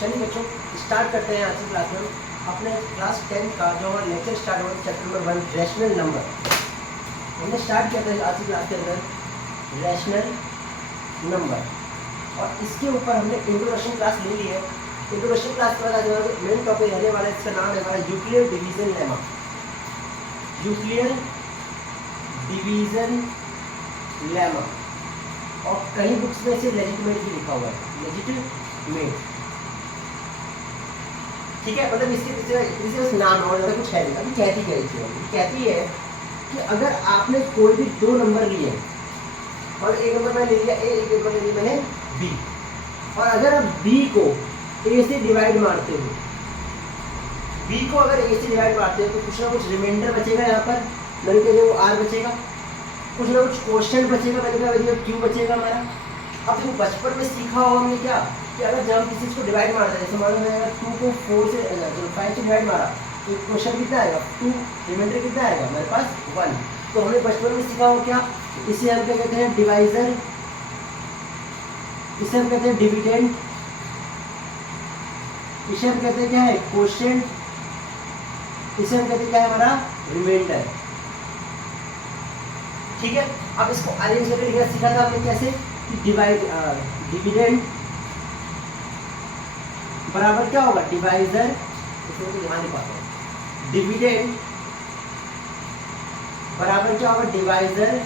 चलिए बच्चों स्टार्ट करते हैं आज की क्लास में अपने क्लास 10 का जो हमारा लेक्चर स्टार्ट हुआ चैप्टर नंबर 1 रैशनल नंबर। हमने स्टार्ट किया था आज की क्लास के अंदर रैशनल नंबर और इसके ऊपर हमने इंट्रोडक्शन क्लास ले ली है। इंट्रोडक्शन क्लास के बाद जो मेन टॉपिक रहने वाला है इसका नाम है हमारा यूक्लियर डिवीजन लेमा। यूक्लियर डिवीजन लेमा और कई बुक्स में से लेजिटिमेट भी लिखा हुआ है, लेजिटिमेट। ठीक है, मतलब इसके पीछे बस नाम और ज़्यादा कुछ है नहीं। अभी कहती क्या कहती है कि अगर आपने कोई भी दो नंबर लिए और एक नंबर मैंने ले लिया ए, एक नंबर ले लिया मैंने बी, और अगर आप बी को ए से डिवाइड मारते हो, बी को अगर ए से डिवाइड मारते हो तो कुछ ना कुछ रिमाइंडर बचेगा यहाँ पर, मैंने कहा वो आर बचेगा, कुछ ना कुछ क्वेश्चन बचेगा, मैंने कहा क्यू बचेगा हमारा। अब देखो बचपन में सीखा होगा हमने क्या कि अगर जब हम किसी चीज़ को डिवाइड मारते हैं, जैसे मालूम है अगर 2 को 4 से 5 से डिवाइड मारा तो क्वेश्चन कितना आएगा 2, रिमाइंडर कितना आएगा हमारे पास 1। तो हमने बचपन में सीखा हो क्या, इसे हम क्या कहते हैं डिवाइजर, इसे हम कहते हैं डिविडेंड, इसे हम कहते हैं क्या है क्वोशिएंट, इसे हम कहते हैं क्या है हमारा रिमाइंडर। ठीक है, अब इसको अरेंज करके लिखना सीखा था हमने कैसे कि डिविडेंड बराबर क्या होगा डिवाइजर, इसमें तो यहाँ नहीं पाता हूँ, डिविडेंड बराबर क्या होगा डिवाइजर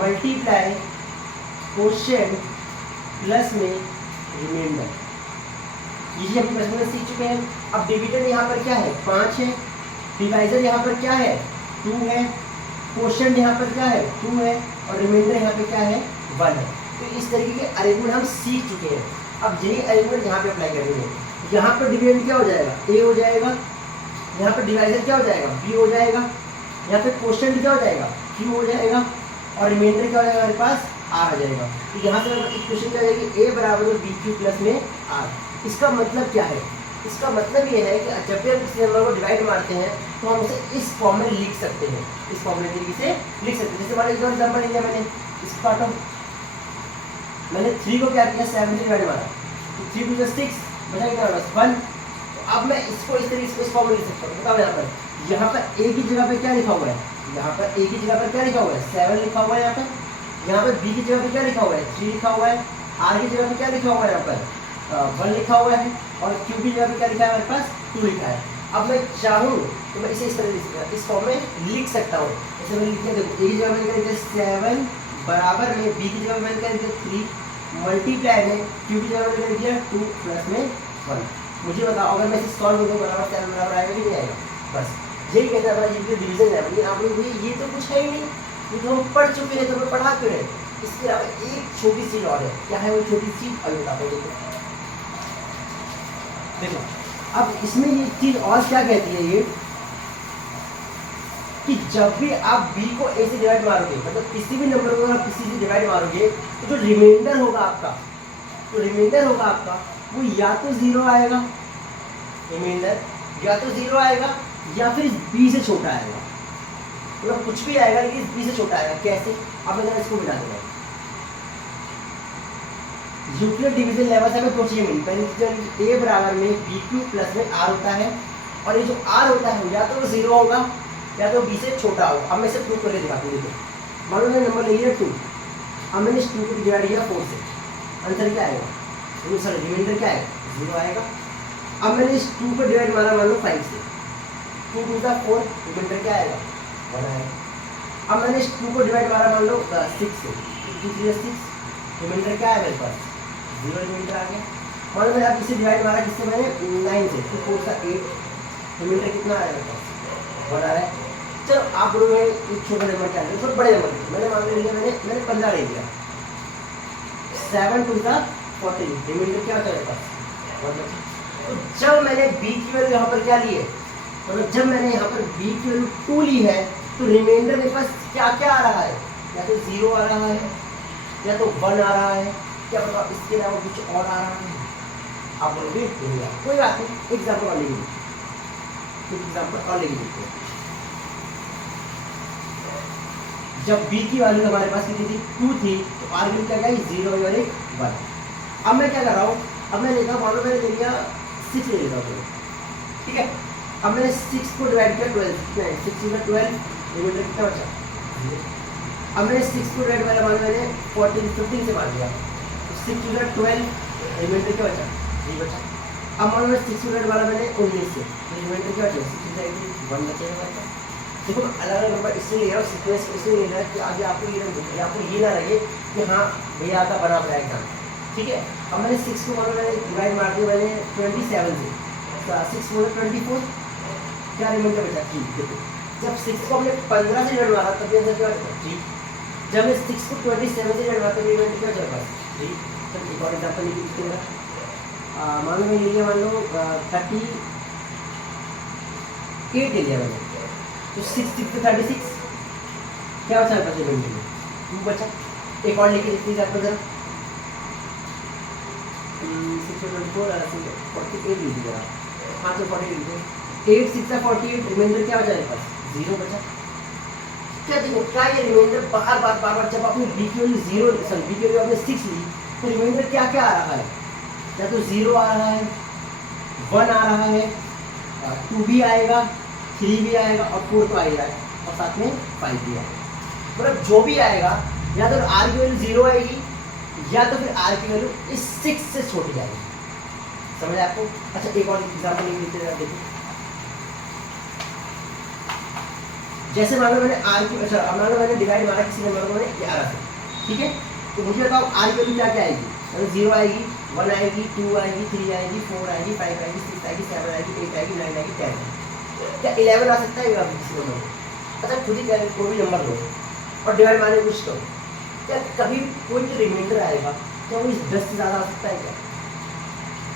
मल्टीप्लाई क्वोशिएंट प्लस में रिमाइंडर। ये हम बचपन में सीख चुके हैं। अब डिविडेंड यहाँ पर क्या है 5 है, डिवाइजर यहाँ पर क्या है 2 है, क्वोशिएंट यहाँ पर क्या है 2 है और रिमाइंडर यहाँ पे क्या है 1 है। तो इस तरीके के अरेंजमेंट हम सीख चुके हैं। अब यही अरेंजमेंट यहाँ पे अप्लाई करेंगे। यहाँ पर डिविडेंड क्या हो जाएगा ए हो जाएगा, यहाँ पर डिवाइजर क्या हो जाएगा बी हो जाएगा, यहाँ पे क्वोशिएंट क्या हो जाएगा क्यू हो जाएगा और रिमाइंडर क्या हो जाएगा हमारे पास आर आ जाएगा। तो यहाँ से इक्वेशन क्या जाएगी ए बराबर बी क्यू प्लस में आर। इसका मतलब क्या है, इसका मतलब ये है कि जब भी हम किसी नंबर को डिवाइड मारते हैं तो हम उसे इस फॉर्म में लिख सकते हैं, इस फॉर्म में तरीके से लिख सकते हैं। जैसे हमारा एक एग्जाम्पल लिया मैंने, इसको काटो, मैंने 3 को क्या किया 7 से डिवाइड मारा तो 3 2 6 बचा कितना बस 1। तो अब मैं इसको इस तरीके से इस फॉर्म में लिख सकता हूँ। बताओ यहाँ पर ए की जगह पे क्या लिखा हुआ है, यहाँ पर ए की जगह पर क्या लिखा हुआ है 7 लिखा हुआ है, यहाँ पर बी की जगह पे क्या लिखा हुआ है 3 लिखा हुआ है, आर की जगह पे क्या लिखा हुआ है यहाँ पर 1 लिखा हुआ है और क्यू की जगह पे क्या लिखा है हमारे पास 2 लिखा है। अब मैं चाहूँ तो मैं इसे इस तरह इस फॉर्म में लिख सकता हूँ। जैसे मैं लिखते देखो ए की जगह में क्या लिखा है 7 बराबर में बी की जगह में क्या लिखा है 3 मल्टीप्लाई में क्यू की जगह में क्या लिखा है 2 प्लस में 1। मुझे बताओ अगर मैं इसे सॉल्व करूँ बराबर 7 बराबर आएगा कि नहीं आएगा। बस यही कहता है हमारा ये डिवीजन है। लेकिन आप लोग ये तो कुछ है ही नहीं, ये तो हम पढ़ चुके हैं, तो हमें पढ़ा क्यों है। इसके अलावा एक छोटी चीज और है, क्या है वो छोटी चीज अभी बताता हूँ। देखो अब इसमें ये चीज और क्या कहती है ये कि जब भी आप b को a से डिवाइड मारोगे, मतलब किसी भी नंबर को आप किसी से डिवाइड मारोगे तो जो रिमाइंडर होगा आपका, तो रिमाइंडर होगा आपका वो या तो 0 आएगा, रिमाइंडर या तो 0 आएगा या फिर इस b से छोटा आएगा, मतलब कुछ भी आएगा लेकिन इस b से छोटा आएगा। कैसे, अब मैं इसको मिला दूंगा। यूक्लियर डिवीजन लेवल से हमें दो चीजें मिली। पहली ए बराबर में बी क्यू प्लस में आर होता है और ये जो आर होता है या तो वो 0 होगा या तो बी से छोटा होगा। अब मैं इसे प्रूव करके दिखाता हूँ। देखो मान लो मैंने नंबर ले लिया 2, अब मैंने इस 2 को डिवाइड किया 4 से, आंसर क्या आएगा सर रिमाइंडर क्या आएगा 0 आएगा। अब मैंने इस 2 को डिवाइड मारा मान लो 5 से, 2 2 4 रिमाइंडर क्या आएगा 1 आएगा। अब मैंने इस 2 को डिवाइड मारा मान लो 6 से, 2 3 6 रिमाइंडर क्या है मेरे पास 0 रिमाइंडर आ गया। मान लो मैंने अब इसे डिवाइड मारा किससे मैंने 9 से, 2 4 8 रिमाइंडर कितना आ रहा है 1 आ रहा है। चलो आप लोगों ने एक छोटा नंबर क्या लिया, थोड़ा बड़े नंबर मैंने मान लिया मैंने 15 ले लिया, 7 2 14 रिमाइंडर क्या होता है मेरे पास 1 बचा। तो जब मैंने b की वैल्यू यहाँ पर क्या ली है, मतलब जब मैंने यहाँ पर b की वैल्यू 2 ली है तो रिमाइंडर मेरे पास क्या क्या आ रहा है, या तो 0 आ रहा है या तो 1 आ रहा है, क्या बताओ इसके अलावा कुछ और आ रहा है। आप बोलोगे कोई बात नहीं, एग्जाम्पल और लेंगे, एग्जाम्पल और लेंगे। जब b की वैल्यू हमारे पास कितनी थी 2 थी तो आर की क्या गई 0 और 1। अब मैं क्या कर रहा हूँ, अब मैं लेता हूँ, मान लो मैंने ले लिया 6 ले लेता हूँ, ठीक है। अब मैंने 6 को डिवाइड किया 12, कितना है 6 में 12, रिमाइंडर कितना बचा। अब मैंने 6 को डिवाइड वाला मान मैंने 14 15 से मान लिया, तो 6 में 12, रिमाइंडर क्या बचा, 3 बचा। अब मान लो 6 को डिवाइड वाला मैंने 19 से, तो रिमाइंडर क्या बचा, 6 जाएगी 1 बचेगा। देखो अलग अलग नंबर इससे ले रहा हूँ, सीक्वेंस इसलिए ले रहा है कि आगे आपको ये ना लगे कि हाँ भैया आता बना पड़ा एग्जाम, ठीक है। अब मैंने 6 को मान लो मैंने डिवाइड मार दिया मैंने 27 से, 6 को 24, क्या रिमाइंडर बचा 3। देखो जब 6 को हमने 15 से डिवाइड मारा तब आंसर क्या बचा 3, जब मैं 6 को 27 से डिवाइड मारा तब रिमाइंडर क्या बचा 3। तो एक और एग्जांपल लिखिए, मान लो मैं लिया, मान लो 38 ले लिया मैंने, तो 6 6 36, क्या बचा मेरे पास रिमाइंडर में 2 बचा। एक और लेके देखते हैं आपको जरा, 6 24 48 लीजिए जरा, 5 से 48 लीजिए, 8 6 48, रिमाइंडर क्या बचा मेरे पास 0 बचा। क्या देखो क्या ये रिमाइंडर बार बार जब आपने बी की वैल्यू 0 सॉरी बी की वैल्यू आपने 6 ली तो रिमाइंडर क्या क्या आ रहा है, या तो 0 आ रहा है, 1 आ रहा है, 2 भी आएगा, 3 भी आएगा और 4 तो आएगा और साथ में 5 भी आएगा। मतलब जो भी आएगा या तो आर की वैल्यू 0 आएगी या तो फिर आर की वैल्यू इस 6 से छोटी आएगी। समझ आया आपको। अच्छा एक और एग्जांपल लेते हैं, देखो जैसे मान लो मैंने आर की, अच्छा मान लो मैंने डिवाइड मारा किसी नंबर को 11 से, ठीक है। तो मुझे बताओ आर की वैल्यू क्या क्या आएगी, मतलब 0 आएगी, 1 आएगी, 2 आएगी, 3 आएगी, 4 आएगी, 5 आएगी, 6 आएगी, 7 आएगी, 8 आएगी, 9 आएगी, 10 आएगी। क्या 11 आ सकता है किसी नंबर को? अच्छा खुद ही कह कोई भी नंबर लो और डिवाइड मारने कुछ तो क्या कभी कोई जो रिमाइंडर आएगा क्या वो इस 10 से ज़्यादा आ सकता है क्या?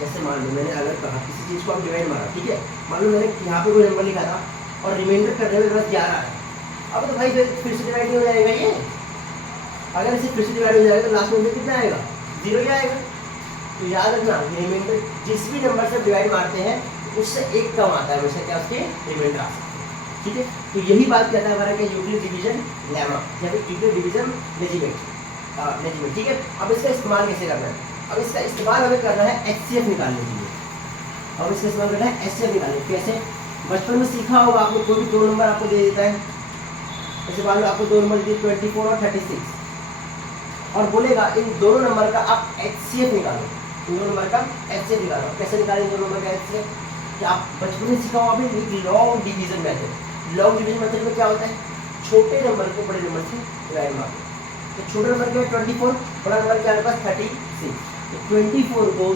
जैसे मान लो मैंने अगर कहा किसी चीज़ को आप डिवाइड मारा, ठीक है, मान लो मैंने यहाँ पे कोई नंबर लिखा था और रिमाइंडर करने में 11 है, अब तो भाई फिर से डिवाइड नहीं हो जाएगा ये। अगर इसे फिर से डिवाइड हो जाएगा तो लास्ट में कितना आएगा, 0 ही आएगा। तो याद रखना रिमाइंडर जिस भी नंबर से डिवाइड मारते हैं उससे एक कम आता है वैसे क्या उसके रिमाइंडर आ सकते हैं, ठीक है। तो यही बात कहता है हमारा क्या यूक्लिड डिवीजन लेमा या फिर यूक्लिड डिवीजन लेजिमेट, ठीक है। अब इसका इस्तेमाल कैसे करना है, अब इसका इस्तेमाल हमें करना है HCF निकालने के लिए। अब इसका इस्तेमाल करना है HCF निकालने कैसे, बचपन में सीखा होगा आपने, कोई भी 2 नंबर आपको दे देता है, जैसे मान लो आपको 2 नंबर दिए 24 और 36 और बोलेगा इन दोनों नंबर का आप HCF निकालो, इन दोनों नंबर का HCF निकालो। कैसे निकालें इन दोनों नंबर का HCF, कि आप बचपन में सीखा होगा आपने long division method. Long division method में क्या होता है, छोटे नंबर को बड़े नंबर से डिवाइड मारते हैं। तो छोटे नंबर क्या है 24, बड़ा नंबर क्या है पास 36, तो 24 को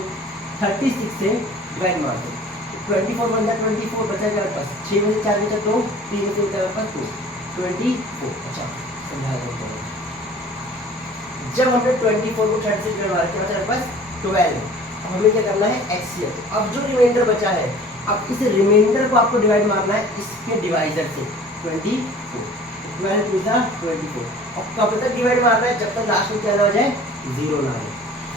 36 से डिवाइड मारते हैं, तो 24 बन जाए 24 बचा क्या पास 6 में से 4 बचा 2, 3 में से बचा पास 2, 24। अच्छा समझा दो, जब हमने 24 को 36 से डिवाइड मारा क्या बचा पास 12, अब हमें क्या करना है HCF। अब जो रिमाइंडर बचा है अब इस रिमाइंडर को आपको डिवाइड मारना है इसके डिवाइजर से 24, 12 टू द 24। और कब तक डिवाइड मारना है, जब तक लास्ट में क्या ना आ जाए 0 ना आए।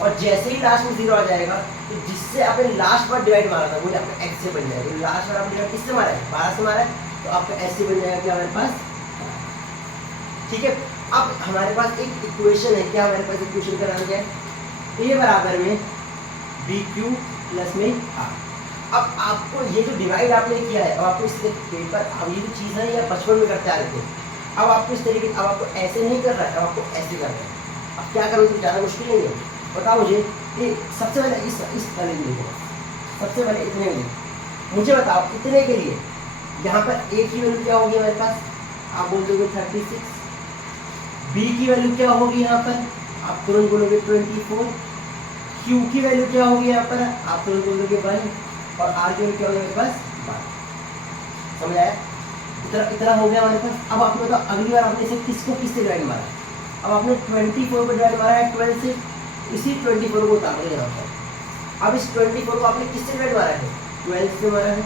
और जैसे ही लास्ट में 0 आ जाएगा तो जिससे आपने लास्ट बार डिवाइड मारा था वो आपका HCF बन जाएगा। लास्ट बार आपने डिवाइड किससे मारा है 12 से मारा है, तो आपका HCF बन जाएगा क्या हमारे पास, ठीक है। अब हमारे पास एक इक्वेशन है, क्या हमारे पास इक्वेशन का नाम क्या है, A बराबर में BQ प्लस में R। अब आपको ये जो डिवाइड आपने किया है, अब आपको इस पेपर, अब ये जो चीज़ है ये बचपन में करते आ रहे थे, अब आपको इस तरीके, अब आपको ऐसे नहीं कर रहा है, अब आपको ऐसे करना है। अब क्या करोगे तो ज़्यादा मुश्किल नहीं है, बताओ मुझे कि सबसे पहले इस वाले के लिए, सबसे पहले इतने के लिए मुझे बताओ, इतने के लिए यहाँ पर A की वैल्यू क्या होगी हमारे पास, आप बोल दोगे 36, B की वैल्यू क्या होगी यहाँ पर, आप तुरंत बोलोगे 24, Q की वैल्यू क्या होगी यहाँ पर, आप तुरंत बोलोगे 1 और R की वैल्यू क्या होगी हमारे पास 12। समझ आया, इतना हो गया हमारे पास। अब आपने बताओ अगली बार आपने इसे किसको किससे डिवाइड मारा, अब आपने 24 को डिवाइड मारा है 12 से, इसी 24 को उतार दो यहाँ पर। अब इस 24 को आपने किससे डिवाइड मारा है 12 से मारा है,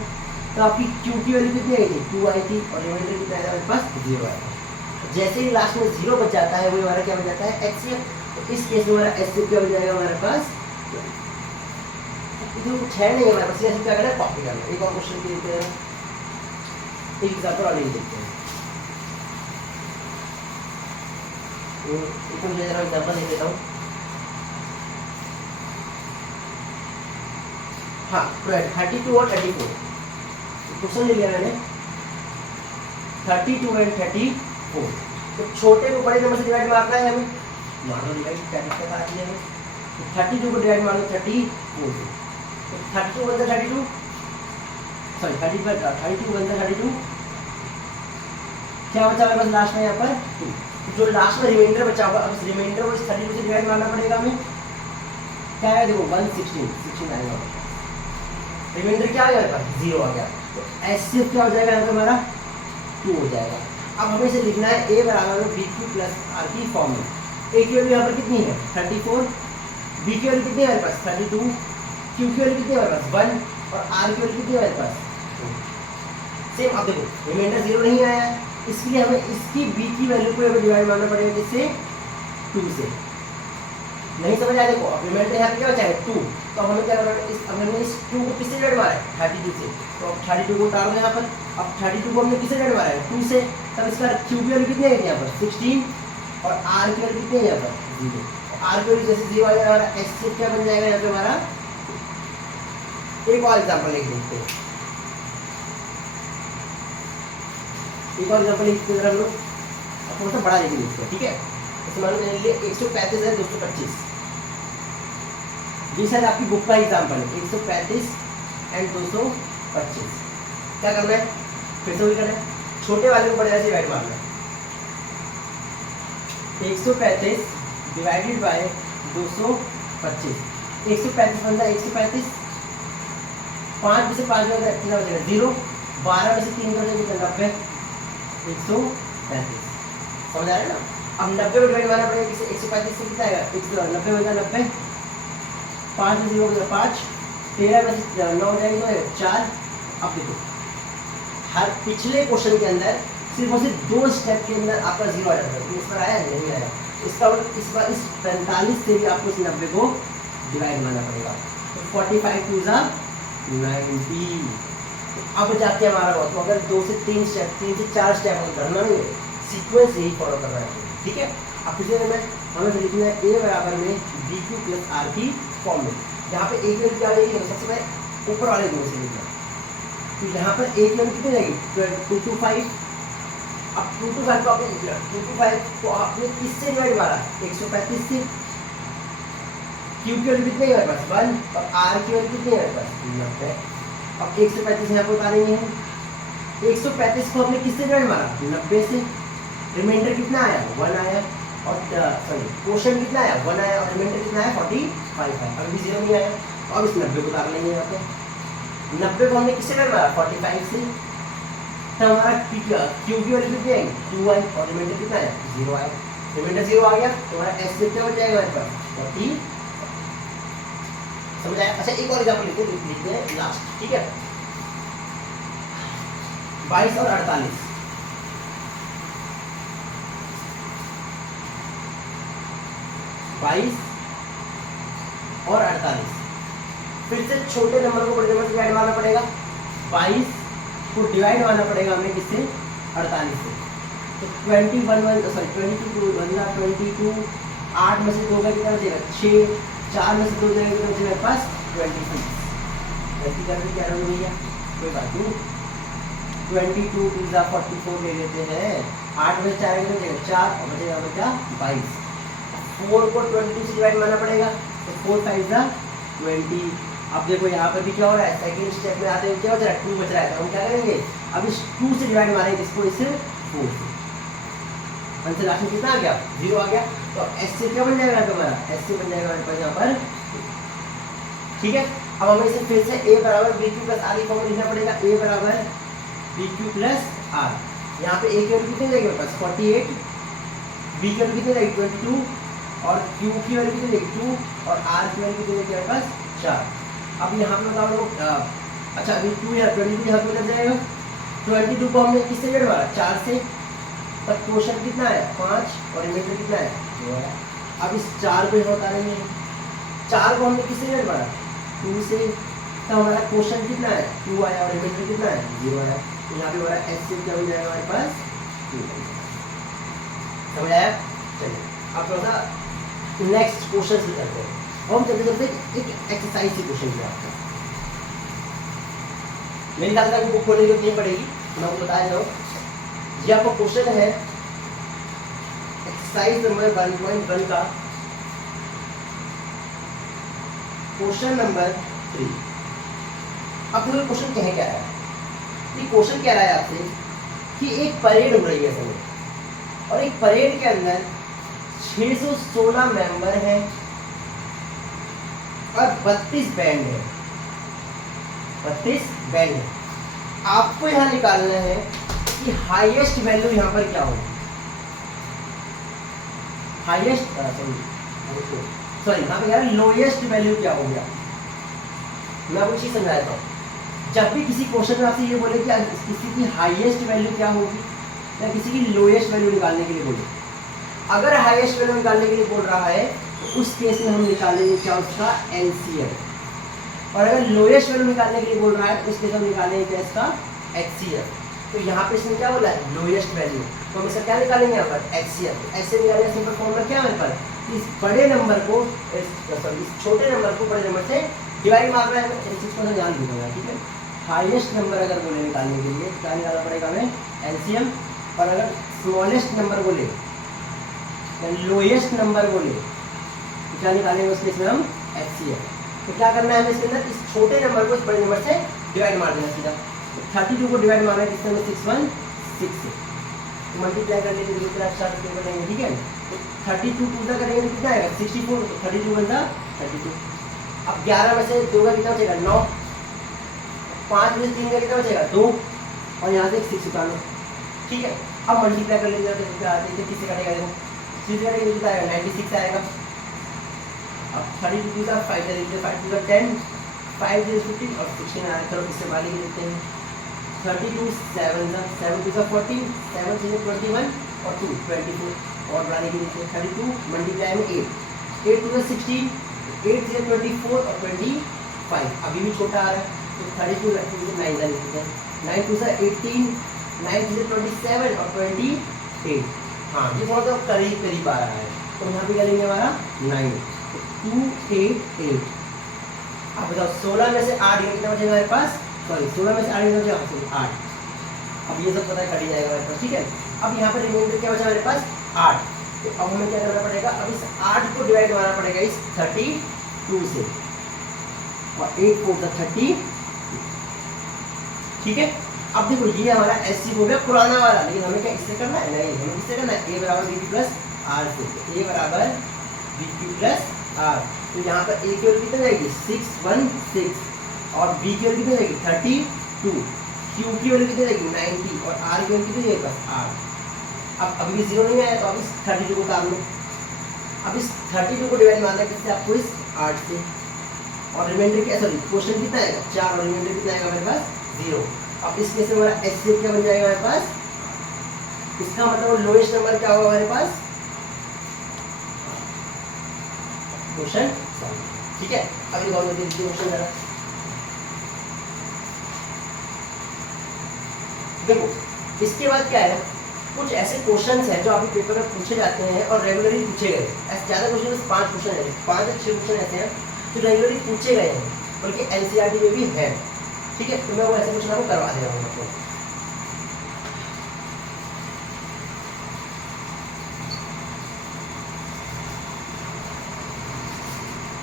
तो आपकी Q की वैल्यू कितनी आई थी 2 आई थी और रिमाइंडर कितना आया हमारे पास 0 आया। जैसे ही लास्ट में 0 बच जाता है वो हमारा क्या बच जाता है HCF। तो इस केस में हमारा HCF क्या बच जाएगा हमारे पास, तो कुछ है नहीं हमारे पास, क्या करना है कॉपी करना है। एक और क्वेश्चन देखते हैं, एक एग्जांपल और देखते हैं, एक जरा एग्जांपल दे देता हूँ। हाँ 32 और 34 क्वेश्चन ले लिया मैंने 32 एंड 34। तो छोटे को बड़े नंबर से डिवाइड मारना है हमें, मारो डिवाइड क्या दिक्कत आती है हमें। 32 को डिवाइड मारो 34 से, तो 32 वन 32 सॉरी 32 वन 32 क्या बचा हमारे पास लास्ट में यहाँ पर 2। जो लास्ट में रिमाइंडर बचा होगा, अब इस रिमाइंडर को इस 32 से डिवाइड मारना पड़ेगा हमें। क्या है देखो 116 आएगा, रिमाइंडर क्या आ गया हमारे पास 0 आ गया। तो एचसीएफ क्या हो जाएगा यहाँ पे हमारा 2 हो जाएगा। अब हमें इसे लिखना है a बराबर में bq प्लस r की फॉर्म में। a की वैल्यू यहाँ पर कितनी है 34, b की वैल्यू कितनी है हमारे पास 32, q की वैल्यू कितनी है हमारे पास 1 और r की वैल्यू कितनी है हमारे पास 2। सेम अब देखो रिमाइंडर 0 नहीं आया है, इसलिए हमें इसकी b की वैल्यू को हमें डिवाइड मारना पड़ेगा किससे 2 से। नहीं समझ आया देखो, अब रिमाइंडर यहाँ पे क्या बचा है 2, तो हमें क्या करना है हमने इस 2 को किससे डिवाइड मारा है 32 से, तो अब 32 को उतार दो यहाँ पर। अब 32 को हमने किससे डिवाइड मारा है 2 से, तब इसका q की वैल्यू कितनी है यहाँ पर 16 और r की वैल्यू कितनी है यहाँ पर 0। r की वैल्यू जैसे 0 आ जाएगा हमारा s से क्या बन जाएगा यहाँ पे हमारा। एक और एग्जांपल लिख लेते हैं, एक और एग्जांपल लिखते हैं हम लोग, थोड़ा सा बड़ा लिख लेते हैं ठीक है। जैसे मान लो मेरे लिए 135 है 225, ये शायद आपकी बुक का एग्जांपल है 135 एंड 225। क्या करना है फिर से वही करना है, छोटे वाले को बड़े वाले से डिवाइड मारना है। 135 डिवाइडेड बाय 225, 135 बनता है 135, 5 में से 5 में कितना बचेगा 0, 12 में से 3 का बचेगा 90, 135 समझ आ रहा है ना। अब 90 को डिवाइड मारना पड़ेगा किसे 135 से कितना आएगा 190 बचा 90, 5 में 0 बचा 5, 13 में से 9 जाएगा 4। अब देखो हर पिछले क्वेश्चन के अंदर सिर्फ और सिर्फ 2 स्टेप के अंदर आपका 0 आ जाता है, इस पर आया नहीं आया, इसका इस बार इस 45 से भी आपको इस 90 को डिवाइड मारना पड़ेगा। तो 45 टू जा 90। अब जाके हमारा बहुत, तो अगर 2 से 3 स्टेप 3 से 4 स्टेप हम करना नहीं है, सीक्वेंस यही फॉलो करना है ठीक है। अब पिछले में हमें लिखना है a बराबर में bq प्लस r की फॉर्म में। यहाँ पे a की वैल्यू क्या रहेगी सबसे पहले ऊपर वाले दो से लिखना, तो यहाँ पर a की वैल्यू कितनी रहेगी 225। अब 225 को आपने 225 को आपने किससे डिवाइड मारा 135 से, q की वैल्यू कितनी है हमारे पास 1 और r की वैल्यू कितनी है हमारे पास 90। अब 135 यहाँ पर उतारेंगे हम, 135 को हमने किससे डिवाइड मारा 90 से, रिमाइंडर कितना आया 1 आया और सॉरी क्वेश्चन कितना आया 1 आया और रिमाइंडर कितना आया 45 है, अभी 0 नहीं आया। तो अब इस 90 को उतार लेंगे यहाँ पे, 90 को हमने किससे डिवाइड मारा 45 से, तो हमारा q की वैल्यू कितनी आएगी 2 आई और रिमाइंडर कितना आया 0 आया, रिमाइंडर 0 आ गया तो हमारा s कितना बच जाएगा हमारे पास 40। समझ आया। अच्छा एक और एग्जांपल लिखते हैं लास्ट ठीक है, 22 और 48। 22 और 48 फिर से छोटे नंबर को बड़े नंबर से डिवाइड मारना पड़ेगा। 22 को डिवाइड मारना पड़ेगा हमें किससे 48 से, तो 22 8 में से 2 का कितना बचेगा 6, 4 में से 2 जाएगा कितना बचेगा मेरे पास 26। ऐसी करके क्या रहोगे भैया कोई बात नहीं, 22 टू जा 44 ले लेते हैं, 8 में से 4 कितना बचेगा 4 और बचेगा बचा 22। 4 को 22 से डिवाइड मारना पड़ेगा, तो 4 5 जा 20। अब देखो यहाँ पर भी क्या हो रहा है सेकंड स्टेप में आते हुए क्या बच रहा है 2 बच रहा है, तो हम क्या करेंगे अब इस 2 से डिवाइड मारेंगे इसको इससे 4 से, आंसर लास्ट में कितना आ गया 0 आ गया। तो s से क्या बन जाएगा हमारा s से बन जाएगा हमारे पास यहाँ पर ठीक है। अब हमें इसे फिर से a बराबर bq प्लस r फॉर्म में लिखना पड़ेगा, a बराबर bq प्लस r। यहाँ पे a की वैल्यू कितनी जाएगी मेरे पास 48, b की वैल्यू कितनी जाएगी 22 और q की वैल्यू कितनी जाएगी 2 और r की वैल्यू कितनी जाएगी मेरे पास 4। अब यहाँ पे बताओ लोग अच्छा अभी 2 या 22 यहाँ पे लग जाएगा, 22 को हमने किससे डिवाइड मारा 4 से, तब क्वेश्चन कितना है 5 और रिमाइंडर कितना है 2 है। अब इस 4 को यहाँ उतारेंगे, 4 को हमने किससे डिवाइड मारा 2 से, तो हमारा क्वेश्चन कितना है 2 आया और रिमाइंडर कितना है 0 आया। तो यहाँ पे हमारा s से क्या हो जाएगा हमारे पास 2। समझ आया। चलिए अब थोड़ा सा नेक्स्ट क्वेश्चन भी करते हैं, हम चलते चलते एक एक्सरसाइज से क्वेश्चन किया आपका मेरी ख्याल से बुक खोलने की जरूरत नहीं पड़ेगी, मैं आपको बता रहा हूँ। ये आपका क्वेश्चन है एक्सरसाइज नंबर 1.1 का क्वेश्चन नंबर 3। अब देखो क्वेश्चन क्या रहा है, ये क्वेश्चन कह रहा है आपसे कि एक परेड हो रही है समय, और एक परेड के अंदर 616 मेंबर हैं और 32 बैंड है, 32 बैंड है। आपको यहाँ निकालना है कि हाईएस्ट वैल्यू यहाँ पर क्या होगी, हाईएस्ट सॉरी यहाँ पे क्या है, लोएस्ट वैल्यू क्या हो गया। मैं आपको चीज समझा देता हूँ। जब भी किसी क्वेश्चन में आपसे ये बोले कि किसी की हाईएस्ट वैल्यू क्या होगी या किसी की लोएस्ट वैल्यू निकालने के लिए बोले, अगर हाईएस्ट वैल्यू निकालने के लिए बोल रहा है तो उस केस में हम निकालेंगे क्या, उसका एलसीएम, और अगर लोएस्ट वैल्यू निकालने के लिए बोल रहा है तो उस केस में हम निकालेंगे क्या, इसका एचसीएफ। तो यहाँ पे इसने क्या बोला है, लोएस्ट वैल्यू, तो हम इसका क्या निकालेंगे यहाँ पर, एचसीएफ। ऐसे निकालने सिंपल फॉर्मूला क्या है हमारे पास, इस बड़े नंबर को सॉरी इस छोटे नंबर को बड़े नंबर से डिवाइड मारना है। इस चीज़ को ध्यान दूंगा, ठीक है। हाईएस्ट नंबर अगर बोले निकालने के लिए क्या निकालना पड़ेगा हमें, एलसीएम, और अगर स्मॉलेस्ट नंबर बोले या लोएस्ट नंबर बोले तो क्या निकालेंगे उस केस में हम, एचसीएफ। तो क्या करना है हमें इसके अंदर, इस छोटे नंबर को इस बड़े नंबर से डिवाइड मार देना सीधा। 32 को डिवाइड मारना है किससे, 616 से, तो मल्टीप्लाई करने के लिए स्टार्ट करेंगे, ठीक है। तो 32 टू का करेंगे तो कितना आएगा, 64, तो 32 बनता 32। अब 11 में से 2 का कितना बचेगा, 9, 5 में से 3 का कितना बचेगा, 2, और यहाँ से 6 उतार लो, ठीक है। अब मल्टीप्लाई कर लेते हैं, किससे कटेगा, देखो 6 कटेगा तो कितना आएगा, 96 आएगा। अब 32 का 5 ले लेते हैं, 5 2 का 10, 5 0 15 और 16 आया। चलो इससे वाले के लेते हैं, 32 7 का 7 2 का 14, 7 3 21 और 2 24, और बढ़ाने के लिए 32 मल्टीप्लाई में 8, 8 2 का 16, 8 0 24 और 25, अभी भी छोटा आ रहा है तो 32 9 का लेते हैं, 9 2 का 18, 9 0 27 और 28। हाँ ये थोड़ा सा करीब करीब आ रहा है, तो यहाँ पे क्या लेंगे हमारा 9, 288। अब बताओ 16 में से 8 कितना बचेगा हमारे पास, सॉरी 16 में से 8 कितना बचेगा, 8। अब ये सब पता है कट ही जाएगा हमारे पास, ठीक है। अब यहाँ पर रिमाइंडर क्या बचा हमारे पास, 8। तो अब हमें क्या करना पड़ेगा, अब इस 8 को डिवाइड मारना पड़ेगा इस 32 से, और 8 4 30, ठीक है। अब देखो ये हमारा एससी हो गया पुराना वाला, लेकिन हमें क्या इससे करना है, नहीं हमें किससे करना है, ए बराबर बी क्यू प्लस आर से, ए बराबर बी क्यू प्लस आर। तो यहाँ पर ए की वैल्यू कितनी जाएगी, 616, और बी की वैल्यू कितनी जाएगी 32, क्यू की वैल्यू कितनी जाएगी 90, और आर की वैल्यू कितनी जाएगी बस 8। अब अभी भी 0 नहीं आया, तो अब इस 32 को उतार लो। अब इस 32 को डिवाइड मारना है किससे, आपको इस 8 से, और रिमाइंडर क्या, सॉरी क्वेश्चन कितना आएगा 4, और रिमाइंडर कितना आएगा हमारे पास 0। अब इस केस में हमारा एचसीएफ क्या बन जाएगा हमारे पास, इसका मतलब लोएस्ट नंबर क्या होगा हमारे पास, क्वेश्चन, ठीक है। अगली बात होती है क्वेश्चन जरा देखो। इसके बाद क्या है, कुछ ऐसे क्वेश्चंस हैं जो आपके पेपर में पूछे जाते हैं और रेगुलरली पूछे गए। ऐसे ज़्यादा क्वेश्चन, 5 क्वेश्चन है, 5 या 6 क्वेश्चन ऐसे हैं जो रेगुलरली पूछे गए हैं, बल्कि एनसीईआरटी में भी है, ठीक है। तो मैं वो ऐसे क्वेश्चन आपको करवा दे रहा हूँ आपको।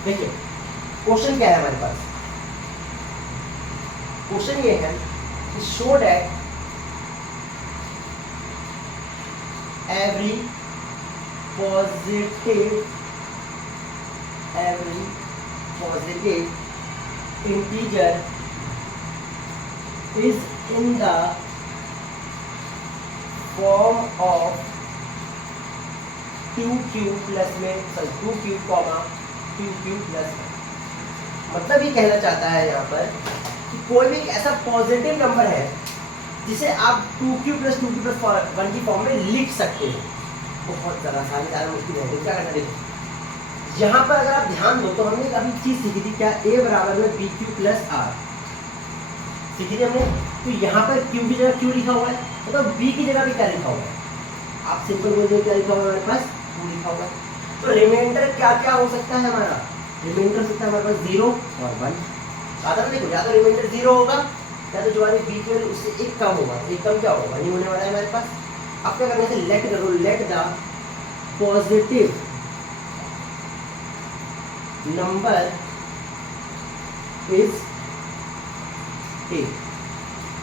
देखिए क्वेश्चन क्या है हमारे पास, क्वेश्चन ये है कि show that every positive integer is in the form of 2q plus में, sorry 2q comma 2q plus. मतलब ये कहना चाहता है यहाँ पर कि कोई भी ऐसा पॉजिटिव नंबर है जिसे आप 2q प्लस 2q प्लस 1 की फॉर्म में लिख सकते हो। बहुत ज़्यादा मुश्किल है, तो क्या करना देखो यहाँ पर अगर आप ध्यान दो तो हमने अभी चीज़ सीखी थी क्या, a बराबर में बी क्यू प्लस आर सीखी थी हमने। तो यहाँ पर q की जगह q लिखा हुआ है, तो b की जगह भी क्या लिखा हुआ है, आप सिंपल बोल दो क्या लिखा हुआ है हमारे पास, 2 लिखा हुआ है। तो रिमाइंडर क्या क्या हो सकता है हमारा, रिमाइंडर हो सकता है हमारे पास 0 और 1। साधारण देखो, या तो रिमाइंडर 0 होगा या तो जो हमारी बी की वैल्यू उससे एक कम होगा, एक कम क्या होगा, नहीं होने वाला है हमारे पास। अब क्या करना है, लेट करो, let the positive number is a.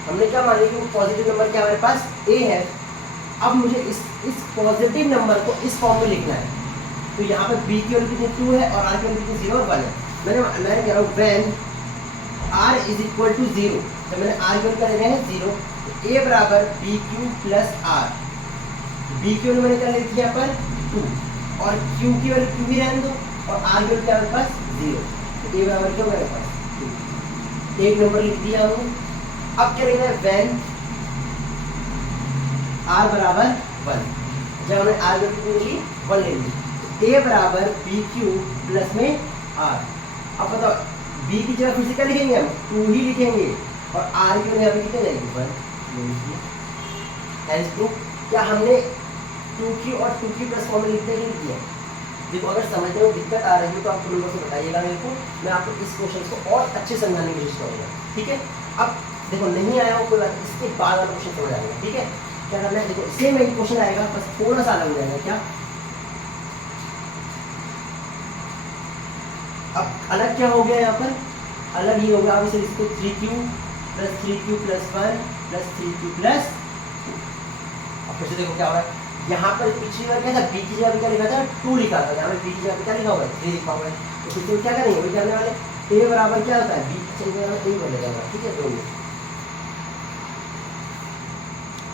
हमने क्या मान लिया कि वो पॉजिटिव नंबर क्या हमारे पास ए है। अब मुझे इस पॉजिटिव नंबर को इस फॉर्म में लिखना है। तो यहाँ पर बी की वैल्यू कितनी 2 है और आर की वैल्यू कितनी 0 और 1 है। मैं कह रहा हूँ when R is equal to 0, तो मैंने आर की वैल्यू क्या ले रहे हैं 0, तो ए बराबर B Q plus R. B की वैल्यू मैंने क्या लिखी है यहाँ पर 2 और क्यू की वैल्यू क्यू भी रहने दो और आर की वैल्यू क्या मेरे पास 0, तो ए बराबर क्या मेरे पास 2, एक नंबर लिख दिया हूँ। अब क्या लिखना है, व्हेन आर बराबर 1, जब हमने आर की वैल्यू ली 1 ले ली, ए बराबर बी क्यू प्लस में आर। अब बताओ बी की जगह फिर से क्या लिखेंगे, हम 2 ही लिखेंगे और आर की वैल्यू अभी कितने जाएगी 1। हेंस प्रूफ क्या हमने 2q और 2q प्लस फॉर्म में लिखते ही किया। देखो अगर समझने में दिक्कत आ रही है तो आप नंबर से बताइएगा मेरे को, मैं आपको इस क्वेश्चन को और अच्छे समझाने की कोशिश करूँगा, ठीक है। अब देखो नहीं आया हो कोई बात, इसके बाद वाला क्वेश्चन समझ आएगा, ठीक है। क्या करना है, देखो सेम एक क्वेश्चन आएगा बस थोड़ा सा अलग हो जाएगा। क्या अब अलग क्या हो गया यहाँ पर, अलग ही होगा। आप इसे लिखते 3q plus 3q plus 1 plus 3q plus 2। अब फिर से देखो क्या हो रहा है, यहाँ पर पिछली बार क्या था, बी की जगह क्या लिखा था 2 लिखा था, यहाँ पे बी की जगह क्या लिखा हुआ है 3 लिखा हुआ है। तो फिर से क्या करेंगे, वही करने वाले, ए बराबर क्या होता है बी की जगह ए बनेगा, ठीक है। दोनों